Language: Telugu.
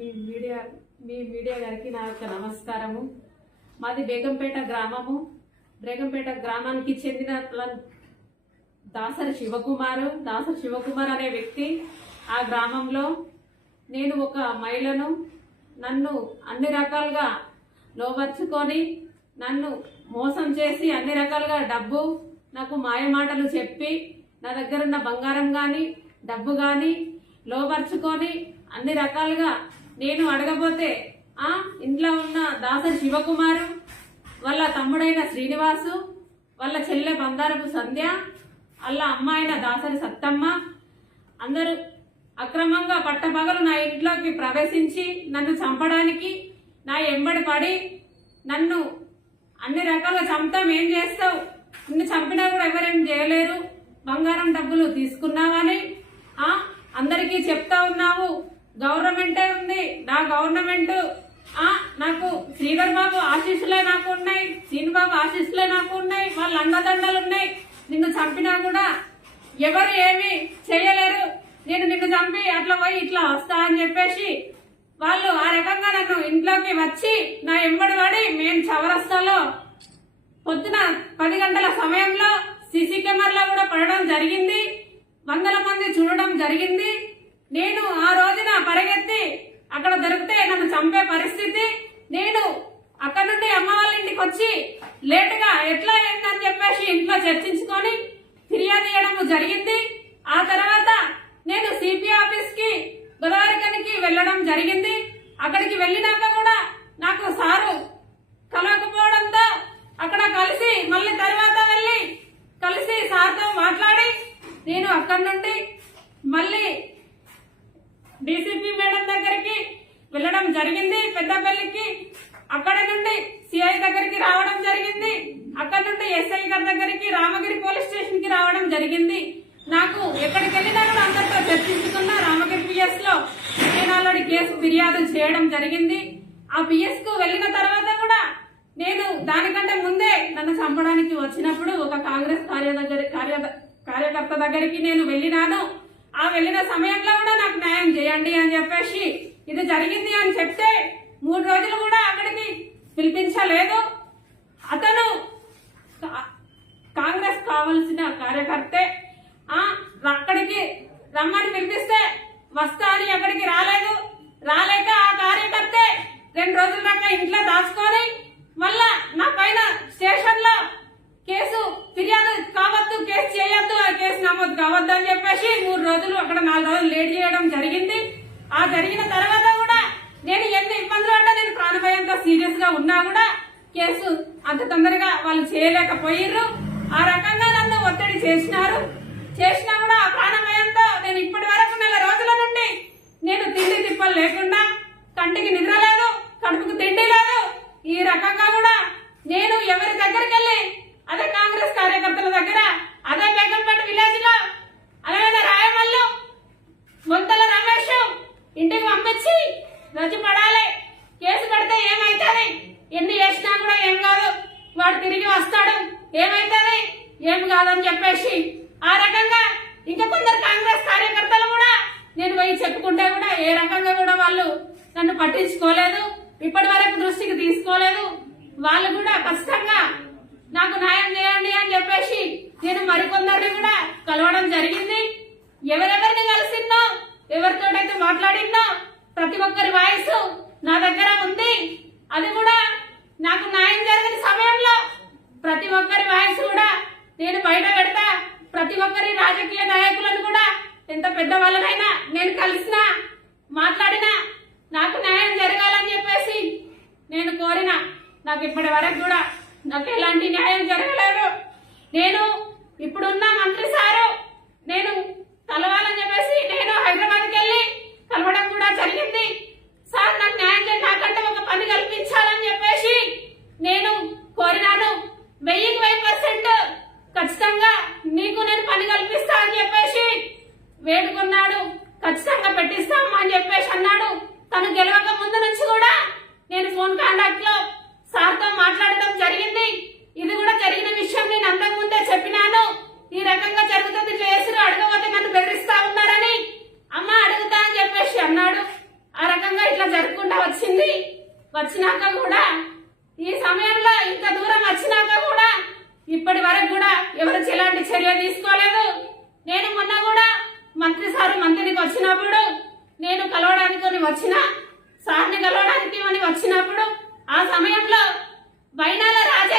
మీ మీడియా గారికి నా యొక్క నమస్కారము. మాది బేగంపేట గ్రామము. బేగంపేట గ్రామానికి చెందిన దాసరి శివకుమార్ అనే వ్యక్తి ఆ గ్రామంలో నేను ఒక మహిళను నన్ను అన్ని రకాలుగా లోబర్చుకొని నన్ను మోసం చేసి అన్ని రకాలుగా డబ్బు నాకు మాయమాటలు చెప్పి నా దగ్గర ఉన్న బంగారం కానీ డబ్బు కానీ లోబర్చుకొని అన్ని రకాలుగా నేను అడగబోతే ఇంట్లో ఉన్న దాసరి శివకుమారు వాళ్ళ తమ్ముడైన శ్రీనివాసు వాళ్ళ చెల్లె బంగారపు సంధ్య వాళ్ళ అమ్మాయిన దాసరి సత్తమ్మ అందరూ అక్రమంగా పట్టపగలు నా ఇంట్లోకి ప్రవేశించి నన్ను చంపడానికి నా ఎంబడి పడి నన్ను అన్ని రకాలుగా చంపుతాం, ఏం చేస్తావు, నిన్ను చంపినా కూడా ఎవరేం చేయలేరు, బంగారం డబ్బులు తీసుకున్నావని అందరికీ చెప్తా ఉన్నావు. గవర్నమెంటే ఉంది, నా గవర్నమెంట్ నాకు శ్రీధర్ బాబు ఆశీస్సులే నాకు ఉన్నాయి, శ్రీనిబాబు ఆశీస్సులే నాకు ఉన్నాయి, వాళ్ళ అండదండలు ఉన్నాయి. నిన్ను చంపినా కూడా ఎవరు ఏమి చేయలేరు, నేను నిన్ను చంపి అట్లా పోయి ఇట్లా వస్తా అని చెప్పేసి వాళ్ళు ఆ రకంగా నన్ను ఇంట్లోకి వచ్చి నా ఎంబడి పడి మేము చౌరస్తాలో పొద్దున 10 గంటల సమయంలో సీసీ కెమెరాలో కూడా పడడం జరిగింది. వందల మంది చూడడం జరిగింది. నేను ఆ రోజున పరిగెత్తి అక్కడ దొరికితే నన్ను చంపే పరిస్థితి. నేను అక్కడ నుండి అమ్మ వాళ్ళ ఇంటికి వచ్చి లేటుగా ఎట్లా అయిందని చెప్పేసి ఇంట్లో చర్చించుకొని ఫిర్యాదు చేయడం జరిగింది. ఆ తర్వాత నేను సిపి ఆఫీస్ కి గోదావరిఖనికి వెళ్ళడం జరిగింది. అక్కడికి వెళ్ళినాక కూడా నాకు సారు కలవకపోవడంతో అక్కడ కలిసి మళ్ళీ తర్వాత వెళ్ళి కలిసి సార్తో మాట్లాడి నేను అక్కడి నుండి మళ్ళీ డీసీపీ మేడం దగ్గరికి వెళ్ళడం జరిగింది పెద్దపల్లికి. అక్కడ నుండి సిఐ దగ్గరికి రావడం జరిగింది. అక్కడ నుండి ఎస్ఐ గారి దగ్గరికి రామగిరి పోలీస్ స్టేషన్ కి రావడం జరిగింది. నాకు ఎక్కడికి వెళ్ళినా కూడా అందరితో చర్చించుకున్న రామగిరి పిఎస్ లో నేను ఆల్రెడీ కేసు ఫిర్యాదు చేయడం జరిగింది. ఆ పిఎస్ కు వెళ్ళిన తర్వాత కూడా నేను దానికంటే ముందే నన్ను చంపడానికి వచ్చినప్పుడు ఒక కాంగ్రెస్ కార్యకర్త దగ్గరికి నేను వెళ్ళినాను. ఆ వెళ్ళిన సమయంలో కూడా నాకు న్యాయం చేయండి అని చెప్పేసి ఇది జరిగింది అని చెప్తే 3 రోజులు కూడా అక్కడికి పిలిపించలేదు. అతను కాంగ్రెస్ కావలసిన కార్యకర్తే అక్కడికి రమ్మని పిలిపిస్తే వస్తా అని అక్కడికి రాలేక ఆ కార్యకర్తే 2 రోజుల దాకా ఇంట్లో దాచుకొని మళ్ళా నా పైన స్టేషన్ లో కేసు ఫిర్యాదు కావద్దు, కేసు చేయొద్దు, కేసు నమోదు కావద్దు అని చెప్పేసి 3 రోజులు అక్కడ 4 రోజులు లేట్ చేయడం జరిగింది. ఆ జరిగిన తర్వాత కూడా నేను ఎన్ని ఇబ్బందులు అంటే నేను ప్రాణభయంతో సీరియస్ గా ఉన్నా కూడా కేసు అంత తొందరగా వాళ్ళు చేయలేకపోయిర్రు. ఆ రకంగా నన్ను ఒత్తిడి చేసినా కూడా ఆ ప్రాణభయంతో నేను ఇప్పటి వరకు 4 రోజుల నుండి నేను తిండి తిప్పలు లేకుండా, కంటికి నిద్ర లేదు, కడుపుకు తిండి లేదు. ఈ రకంగా కూడా నేను ఎవరి దగ్గరికి వెళ్ళి అదే కాంగ్రెస్ కార్యకర్తల దగ్గర, అదే బేగంపేట విలేజ్ లో, అలాగే రాయమల్లు వంతల రమేష్ ఇంటికి పంపించి రజు పడాలి, కేసు పెడితే ఏమైతుంది, ఎన్ని చేసినా కూడా ఏం కాదు, వాడు తిరిగి వస్తాడు, ఏమైతుంది ఏం కాదని చెప్పేసి ఆ రకంగా ఇంకా కొందరు కాంగ్రెస్ కార్యకర్తలు కూడా నేను పోయి చెప్పుకుంటే కూడా ఏ రకంగా కూడా వాళ్ళు నన్ను పట్టించుకోలేదు, ఇప్పటి వరకు దృష్టికి తీసుకోలేదు. వాళ్ళు కూడా ఖచ్చితంగా నాకు న్యాయం చేయండి అని చెప్పేసి నేను మరికొందరిని కూడా కలవడం జరిగింది. ఎవరెవరిని కలిసిందో, ఎవరితోటైతే మాట్లాడిందో ప్రతి ఒక్కరి వాయిస్ నా దగ్గర ఉంది. అది కూడా నాకు న్యాయం జరిగిన సమయంలో ప్రతి ఒక్కరి వాయిస్ కూడా నేను బయట పెడతా. ప్రతి ఒక్కరి రాజకీయ నాయకులను కూడా ఎంత పెద్ద వాళ్ళనైనా నేను కలిసినా మాట్లాడినా నాకు న్యాయం జరగాలని చెప్పేసి నేను కోరిన, నాకు ఇప్పటి వరకు కూడా నాకు ఎలాంటి న్యాయం జరగలేదు. నేను ఇప్పుడున్న మంత్రి సారు నేను కలవాలని చెప్పేసి నేను హైదరాబాద్కి వెళ్ళి కలవడం కూడా జరిగింది. సార్ నాకు న్యాయం చేయండి, నాకంటే ఒక పని కల్పించాలని చెప్పేసి నేను కోరినాను. 1000% ఖచ్చితంగా నీకు నేను పని కల్పిస్తా అని చెప్పేసి వేడుకున్నాడు. ఖచ్చితంగా పెట్టిస్తాము అని చెప్పేసి అన్నాడు. తను గెలవక ముందు నుంచి కూడా నేను ఫోన్ కాంటాక్ట్ లో సార్తో మాట్లాడటం జరిగింది. ఇది కూడా జరిగిన విషయం నేను అంతకు ముందే చెప్పినాను. ఈ రకంగా జరుగుతుంది, చేసి అడగకపోతే నన్ను బెదిరిస్తా ఉన్నారని. అమ్మ అడుగుతా అని చెప్పేసి అన్నాడు. ఆ రకంగా ఇట్లా వచ్చినాక కూడా ఈ సమయంలో ఇంత దూరం వచ్చినాక కూడా ఇప్పటి వరకు కూడా ఎవరు ఎలాంటి చర్య తీసుకోలేదు. నేను మొన్న కూడా మంత్రికి వచ్చినప్పుడు నేను కలవడానికి సార్ని కలవడానికి వచ్చినప్పుడు ఆ సమయంలో వైనాల రాజ